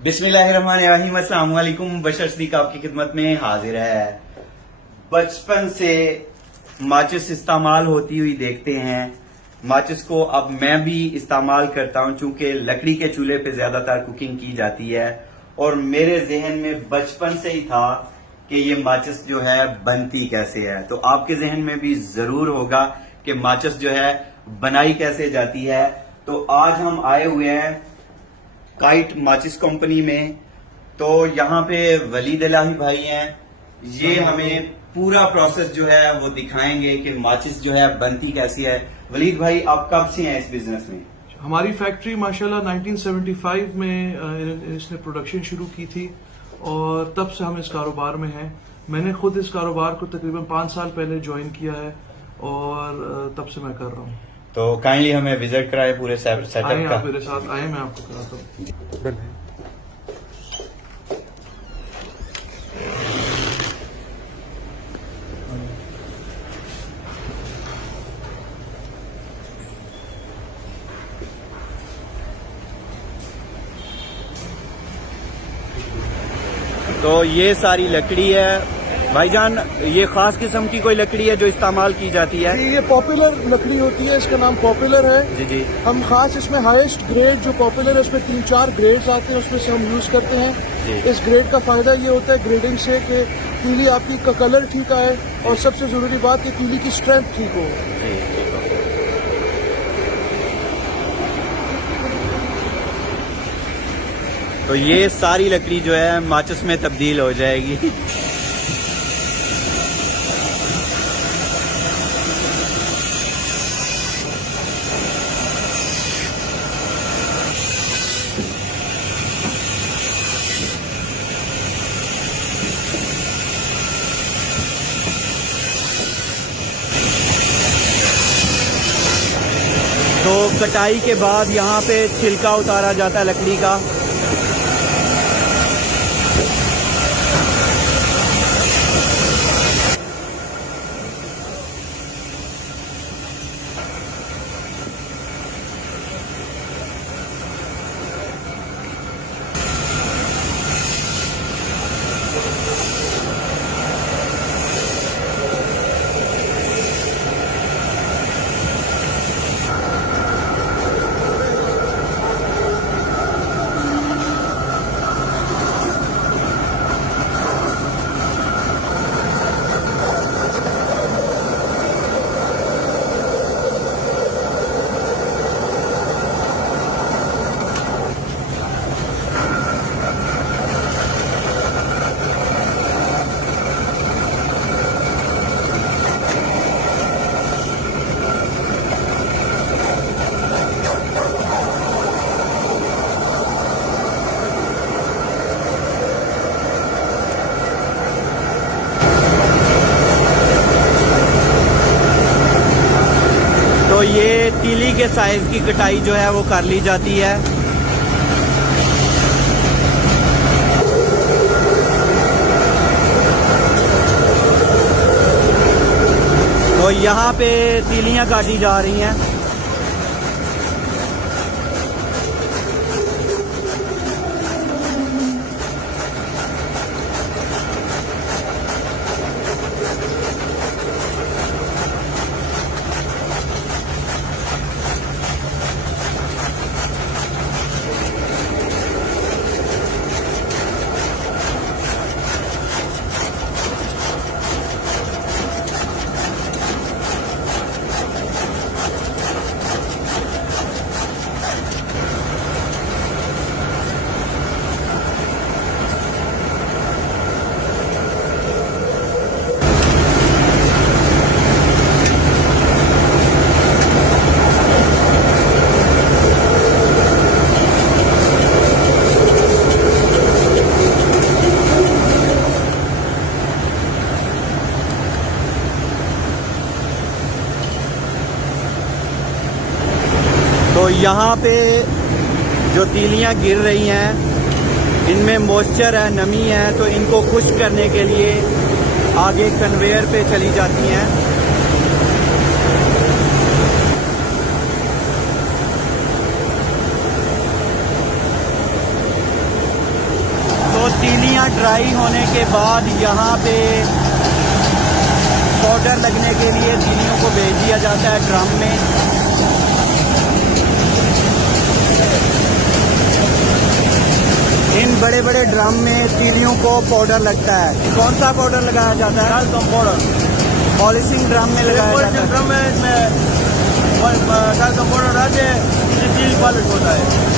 बिस्मिल्लाहिर्रहमानिर्रहीम, अस्सलाम वालेकुम। बशर सदीक आपकी खिदमत में हाजिर है। बचपन से माचिस इस्तेमाल होती हुई देखते हैं। माचिस को अब मैं भी इस्तेमाल करता हूं, चूंकि लकड़ी के चूल्हे पे ज्यादातर कुकिंग की जाती है और मेरे जहन में बचपन से ही था कि ये माचिस जो है बनती कैसे है। तो आपके जहन में भी जरूर होगा कि माचिस जो है बनाई कैसे जाती है। तो आज हम आए हुए हैं काइट माचिस कंपनी में। तो यहाँ पे वलीद इलाही भाई हैं, ये हमें पूरा प्रोसेस जो है वो दिखाएंगे कि माचिस जो है बनती कैसी है। वलीद भाई, आप कब से हैं इस बिजनेस में? हमारी फैक्ट्री माशाल्लाह 1975 में इसने प्रोडक्शन शुरू की थी और तब से हम इस कारोबार में हैं। मैंने खुद इस कारोबार को तकरीबन 5 साल पहले ज्वाइन किया है और तब से मैं कर रहा हूँ। तो काइंडली हमें विजिट कराए पूरे सेटअप आए का। आप मेरे साथ आए, मैं आपको कराता हूँ। तो ये सारी लकड़ी है भाईजान, ये खास किस्म की कोई लकड़ी है जो इस्तेमाल की जाती है? ये पॉपुलर लकड़ी होती है, इसका नाम पॉपुलर है। जी जी। हम खास इसमें हाईएस्ट ग्रेड जो पॉपुलर है उसमें 3-4 ग्रेड्स आते हैं, उसमें से हम यूज करते हैं। इस ग्रेड का फायदा ये होता है ग्रेडिंग से कि तीली आपकी का कलर ठीक आए और सबसे जरूरी बात कि तीली की स्ट्रेंथ ठीक हो। तो ये सारी लकड़ी जो है माचिस में तब्दील हो जाएगी। तो कटाई के बाद यहाँ पे छिलका उतारा जाता है लकड़ी का। तो ये तीली के साइज की कटाई जो है वो कर ली जाती है। तो यहाँ पे तीलियां काटी जा रही हैं। तो यहाँ पे जो तीलियां गिर रही हैं इनमें मॉइस्चर है, नमी है, तो इनको खुश्क करने के लिए आगे कन्वेयर पे चली जाती हैं। ड्राई होने के बाद यहाँ पे पाउडर लगने के लिए तीलियों को भेज दिया जाता है ड्रम में। इन बड़े बड़े ड्रम में तीलियों को पाउडर लगता है। कौन सा पाउडर लगाया जाता है? Talcum powder. पॉलिशिंग ड्रम में लगाया जाता है। ड्रम में इसमें टैल्कम पाउडर डाल के स्टील पॉलिश होता है।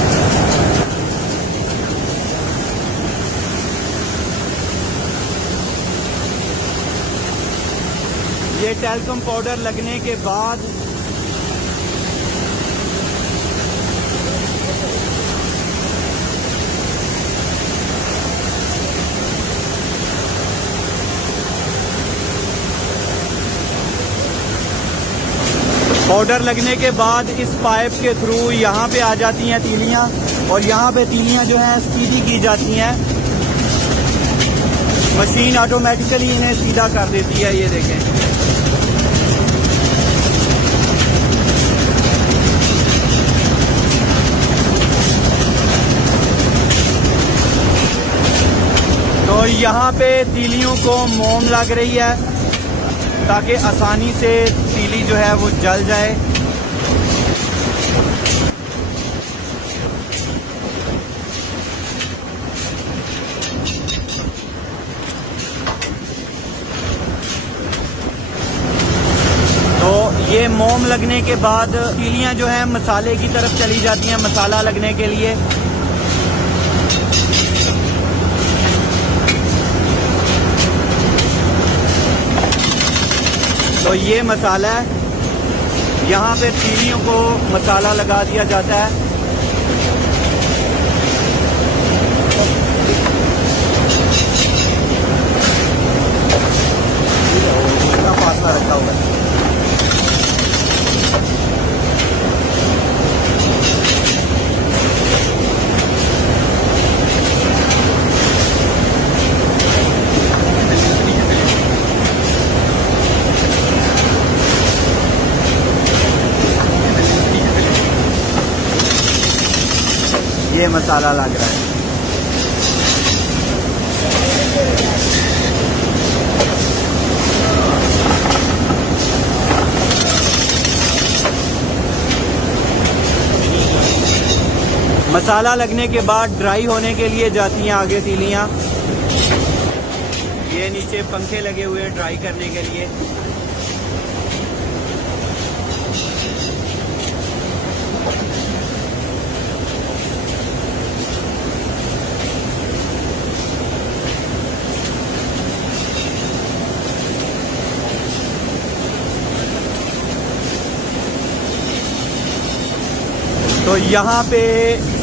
ये टैल्कम पाउडर लगने के बाद पाउडर लगने के बाद इस पाइप के थ्रू यहाँ पे आ जाती हैं तीलियाँ, और यहाँ पे तीलियाँ जो हैं सीधी की जाती हैं। मशीन ऑटोमेटिकली इन्हें सीधा कर देती है। ये देखें, तो यहाँ पे तीलियों को मोम लग रही है ताकि आसानी से तीली जो है वो जल जाए। तो ये मोम लगने के बाद तीलियां जो है मसाले की तरफ चली जाती हैं मसाला लगने के लिए। तो ये मसाला है, यहाँ पे तीलियों को मसाला लगा दिया जाता है। कितना फासला रखा हुआ है। ये मसाला लग रहा है। मसाला लगने के बाद ड्राई होने के लिए जाती हैं आगे तीलियां। ये नीचे पंखे लगे हुए हैं ड्राई करने के लिए। तो यहाँ पे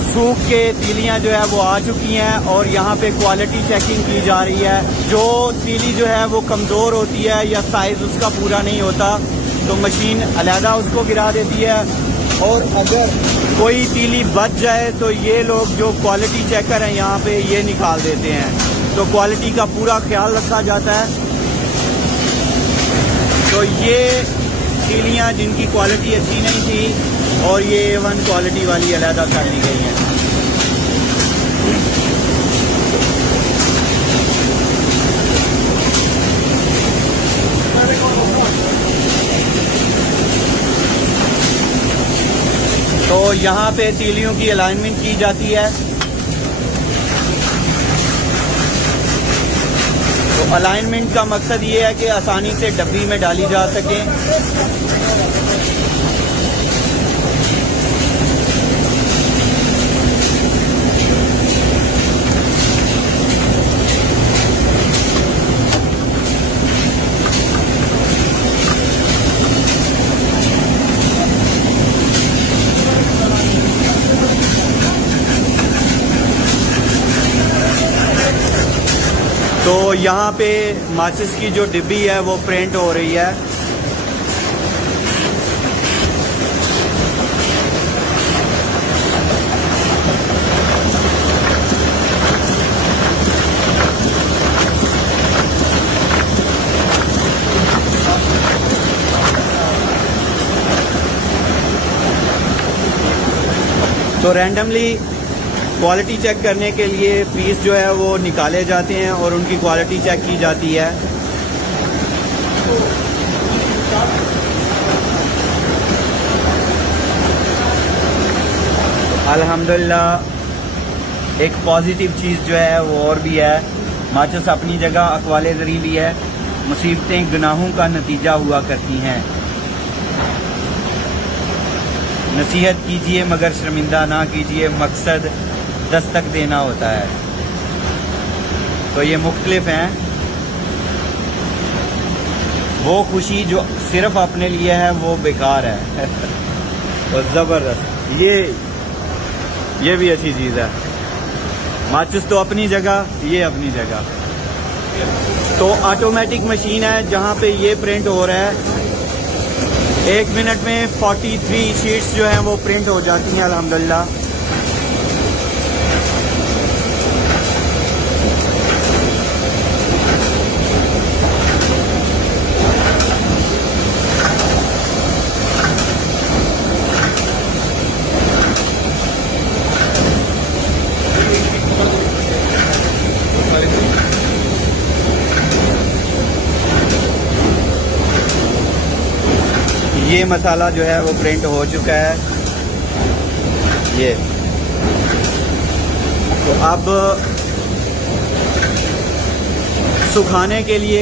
सूख के तीलियाँ जो है वो आ चुकी हैं और यहाँ पे क्वालिटी चेकिंग की जा रही है। जो तीली जो है वो कमज़ोर होती है या साइज़ उसका पूरा नहीं होता तो मशीन अलहदा उसको गिरा देती है, और अगर कोई तीली बच जाए तो ये लोग जो क्वालिटी चेकर हैं यहाँ पे ये निकाल देते हैं। तो क्वालिटी का पूरा ख्याल रखा जाता है। तो ये तीलियाँ जिनकी क्वालिटी अच्छी नहीं थी और ये A1 क्वालिटी वाली अलहदा कर दी गई हैं। तो यहाँ पे तीलियों की अलाइनमेंट की जाती है। तो अलाइनमेंट का मकसद ये है कि आसानी से डब्बी में डाली जा सके। तो यहाँ पे माचिस की जो डिब्बी है वो प्रिंट हो रही है। तो रैंडमली क्वालिटी चेक करने के लिए पीस जो है वो निकाले जाते हैं और उनकी क्वालिटी चेक की जाती है। अल्हम्दुलिल्लाह एक पॉजिटिव चीज़ जो है वो और भी है। माचिस अपनी जगह अक़वाले ज़री भी है। मुसीबतें गुनाहों का नतीजा हुआ करती हैं। नसीहत कीजिए मगर शर्मिंदा ना कीजिए, मकसद दस्तक देना होता है। तो ये मुख्तलिफ हैं। वो खुशी जो सिर्फ अपने लिए है वो बेकार है। और ज़बरदस्त ये भी अच्छी चीज़ है। माचिस तो अपनी जगह, ये अपनी जगह। तो ऑटोमेटिक मशीन है जहाँ पे ये प्रिंट हो रहा है। 1 मिनट में 43 शीट्स जो हैं वो प्रिंट हो जाती हैं अल्हम्दुलिल्लाह। ये मसाला जो है वो प्रिंट हो चुका है। ये तो अब सुखाने के लिए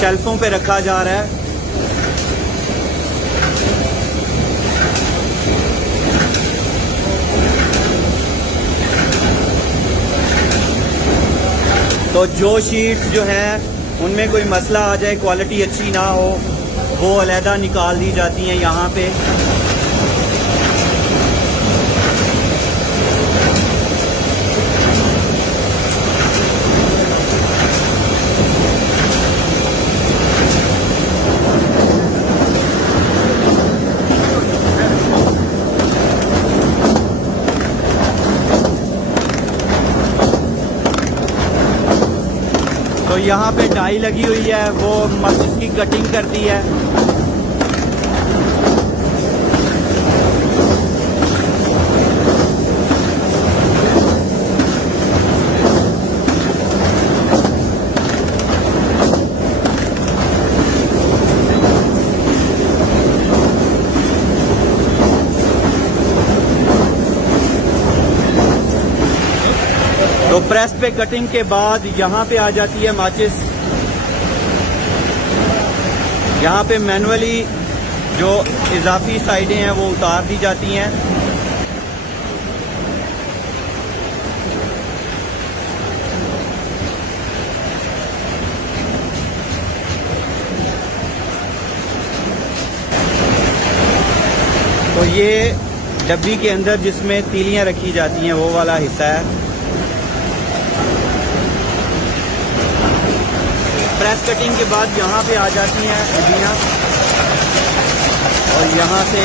शेल्फों पे रखा जा रहा है। तो जो शीट्स जो है उनमें कोई मसला आ जाए, क्वालिटी अच्छी ना हो, वो अलहदा निकाल दी जाती हैं यहाँ पे। तो यहाँ पे डाई लगी हुई है, वो माचिस की कटिंग करती है। तो प्रेस पे कटिंग के बाद यहाँ पे आ जाती है माचिस। यहाँ पे मैनुअली जो इजाफी साइडें हैं वो उतार दी जाती हैं। तो ये डब्बी के अंदर जिसमें तीलियां रखी जाती हैं वो वाला हिस्सा है। प्रेस कटिंग के बाद यहाँ पे आ जाती हैं डब्बियाँ और यहाँ से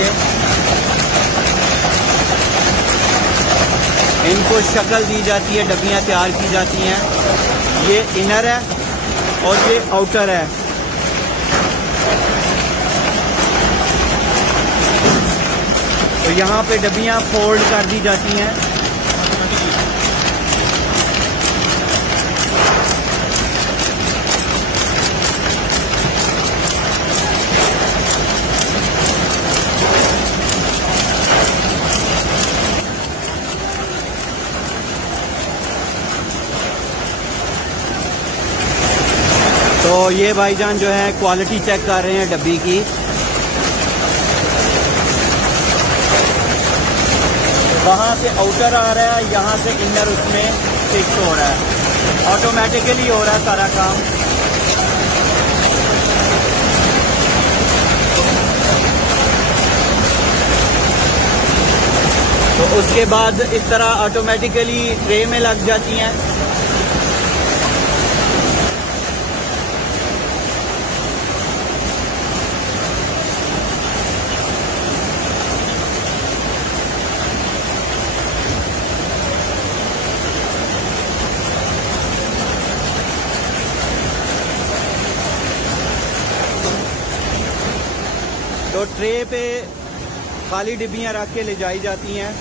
इनको शक्ल दी जाती है, डब्बियाँ तैयार की जाती हैं। ये इनर है और ये आउटर है। तो यहाँ पे डब्बियाँ फोल्ड कर दी जाती हैं। तो ये भाईजान जो है क्वालिटी चेक कर रहे हैं डब्बी की। वहाँ से आउटर आ रहा है, यहाँ से इनर उसमें फिक्स हो रहा है। ऑटोमेटिकली हो रहा है सारा काम। तो उसके बाद इस तरह ऑटोमेटिकली ट्रे में लग जाती हैं। तो ट्रे पे खाली डिब्बियाँ रख के ले जाई जाती हैं।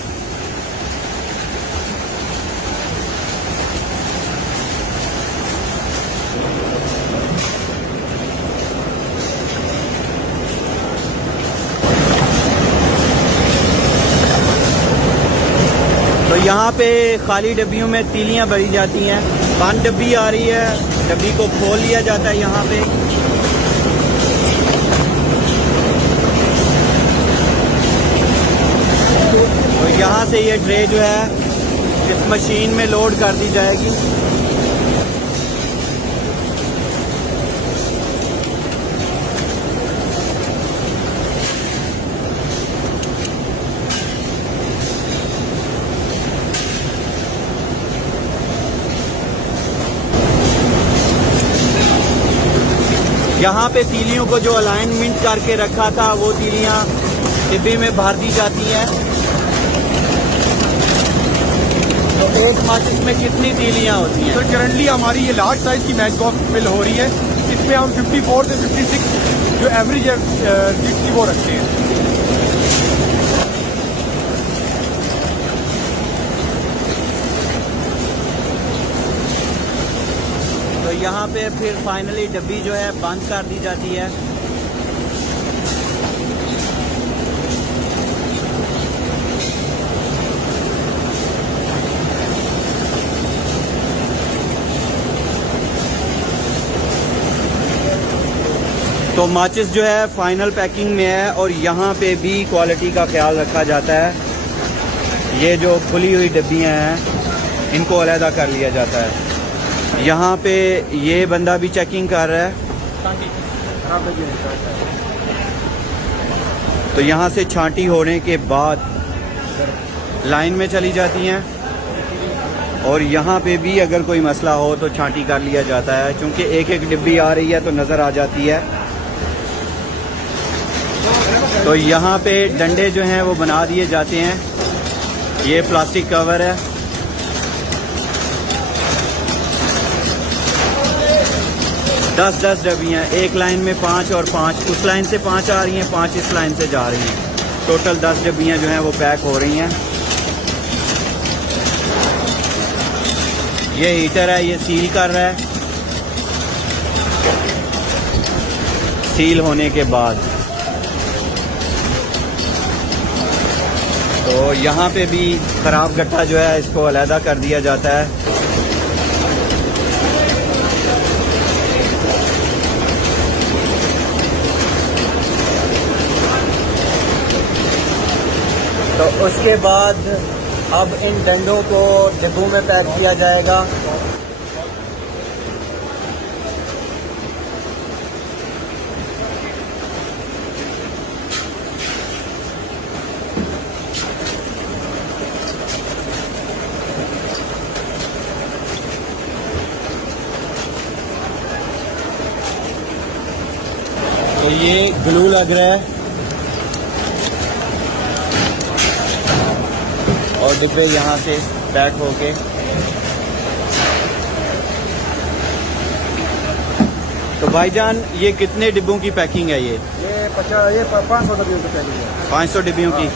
यहाँ पे खाली डब्बियों में तीलियाँ भरी जाती हैं। 5 डब्बी आ रही है, डब्बी को खोल लिया जाता है यहाँ पे। तो यहाँ से ये ट्रे जो है इस मशीन में लोड कर दी जाएगी। यहाँ पे तीलियों को जो अलाइनमेंट करके रखा था वो तीलियाँ डिब्बे में भर दी जाती हैं। तो एक माचिस में कितनी तीलियाँ होती हैं? सर करंटली हमारी ये लार्ज साइज की मैच बॉक्स मिल हो रही है। इसमें हम 54 से 56 जो एवरेज है शीट्स की वो रखते हैं। तो यहाँ पे फिर फाइनली डब्बी जो है बंद कर दी जाती है। तो माचिस जो है फाइनल पैकिंग में है और यहाँ पे भी क्वालिटी का ख्याल रखा जाता है। ये जो खुली हुई डब्बियाँ हैं इनको अलहदा कर लिया जाता है। यहाँ पे ये बंदा भी चेकिंग कर रहा है। तो यहाँ से छांटी होने के बाद लाइन में चली जाती हैं और यहाँ पे भी अगर कोई मसला हो तो छांटी कर लिया जाता है। क्योंकि एक एक डिब्बी आ रही है तो नज़र आ जाती है। तो यहाँ पे डंडे जो हैं वो बना दिए जाते हैं। ये प्लास्टिक कवर है। दस डब्बियाँ, एक लाइन में 5 और 5 उस लाइन से 5 आ रही हैं, 5 इस लाइन से जा रही हैं। टोटल 10 डब्बियाँ जो हैं वो पैक हो रही हैं। ये हीटर है, ये सील कर रहा है। सील होने के बाद तो यहाँ पे भी ख़राब गट्टा जो है इसको अलहदा कर दिया जाता है। तो उसके बाद अब इन डंडों को डिब्बों में पैक किया जाएगा। तो ये ग्लू लग रहा है और डिब्बे यहाँ से पैक होके तो भाईजान ये कितने डिब्बों की पैकिंग है? ये 500 डब्बियों की पैकिंग है। 500 डिब्बियों की।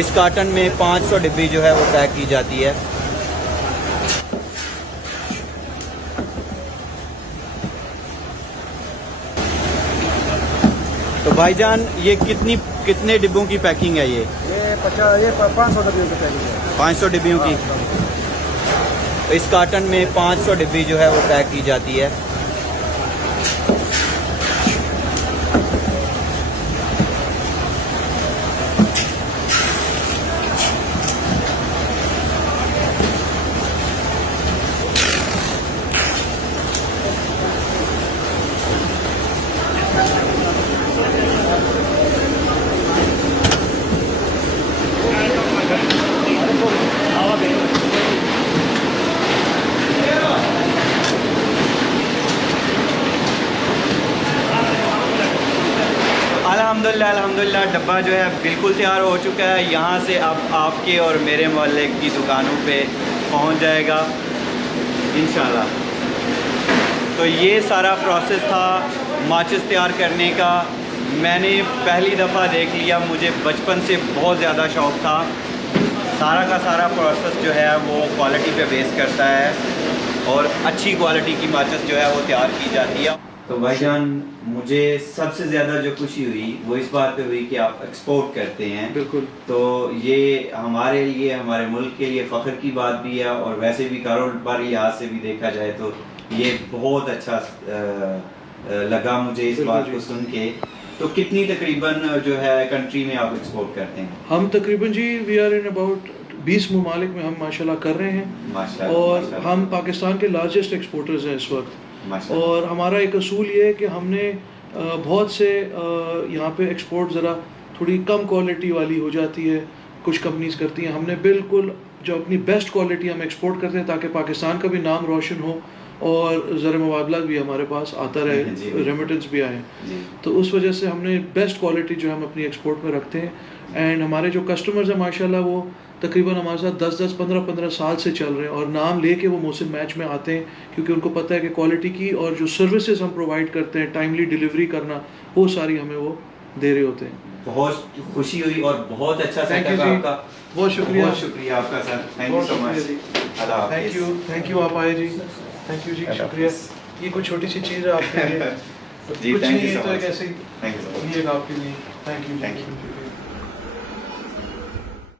इस कार्टन में 500 डिब्बी जो है वो पैक की जाती है। तो भाईजान ये कितने डिब्बों की पैकिंग है? ये 500 डब्बियों की पैकिंग है। 500 डिब्बियों की। इस कार्टन में 500 डिब्बी जो है वो पैक की जाती है। अल्हम्दुलिल्लाह डब्बा जो है बिल्कुल तैयार हो चुका है। यहाँ से अब आपके और मेरे मोहल्ले की दुकानों पे पहुँच जाएगा इंशाल्लाह। तो ये सारा प्रोसेस था माचिस तैयार करने का। मैंने पहली दफ़ा देख लिया, मुझे बचपन से बहुत ज़्यादा शौक़ था। सारा का सारा प्रोसेस जो है वो क्वालिटी पे बेस करता है और अच्छी क्वालिटी की माचिस जो है वो तैयार की जाती है। तो भाईजान मुझे सबसे ज्यादा जो खुशी हुई वो इस बात पे हुई कि आप एक्सपोर्ट करते हैं। बिल्कुल। तो ये हमारे लिए, हमारे मुल्क के लिए फख्र की बात भी है, और वैसे भी कारोबारी लिहाज से भी देखा जाए तो ये बहुत अच्छा लगा मुझे इस बात को सुन के। तो कितनी तकरीबन जो है कंट्री में आप एक्सपोर्ट करते हैं? हम तकरीबन जी वी आर इन अबाउट 20 ममालिक में हम माशाल्लाह कर रहे हैं, माशाल्लाह, और माशाल्लाह। हम पाकिस्तान के लार्जेस्ट एक्सपोर्टर्स हैं इस वक्त। माशाल्लाह। और हमारा एक असूल ये है कि हमने बहुत से यहाँ पे एक्सपोर्ट ज़रा थोड़ी कम क्वालिटी वाली हो जाती है, कुछ कंपनीज करती हैं। हमने बिल्कुल जो अपनी बेस्ट क्वालिटी हम एक्सपोर्ट करते हैं ताकि पाकिस्तान का भी नाम रोशन हो और ज़र मुबादला भी हमारे पास आता जी, रहे, जी। रेमिटेंस भी आए। जी। तो उस वजह से हमने बेस्ट क्वालिटी जो हम अपनी एक्सपोर्ट में रखते हैं। एंड हमारे जो कस्टमर्स हैं माशाल्लाह वो तकरीबन हमारे साथ 10-10, 15-15 साल से चल रहे हैं, और नाम लेके वो मोहसिन मैच में आते हैं क्योंकि उनको पता है कि क्वालिटी की और जो सर्विसेज हम प्रोवाइड करते हैं, टाइमली डिलीवरी करना, वो सारी हमें वो दे रहे होते हैं। बहुत खुशी हुई और बहुत अच्छा Thank you सेटअप जी। आपका। बहुत शुक्रिया। बहुत शुक्रिया आपका सर। थैंक यू बहुत सो शुक्रिया मच। जी। अल्लाह हाफिज़। थैंक यू आप आए जी। थैंक यू जी, अल्लाह शुक्रिया। हाफिज़। ये कुछ छोटी सी चीज़ है आपके लिए। जी, कुछ thank नहीं you है so तो much. एक ऐसे ही थैंक यू सो मच। ये एक आपके लिए। Thank you. Thank you.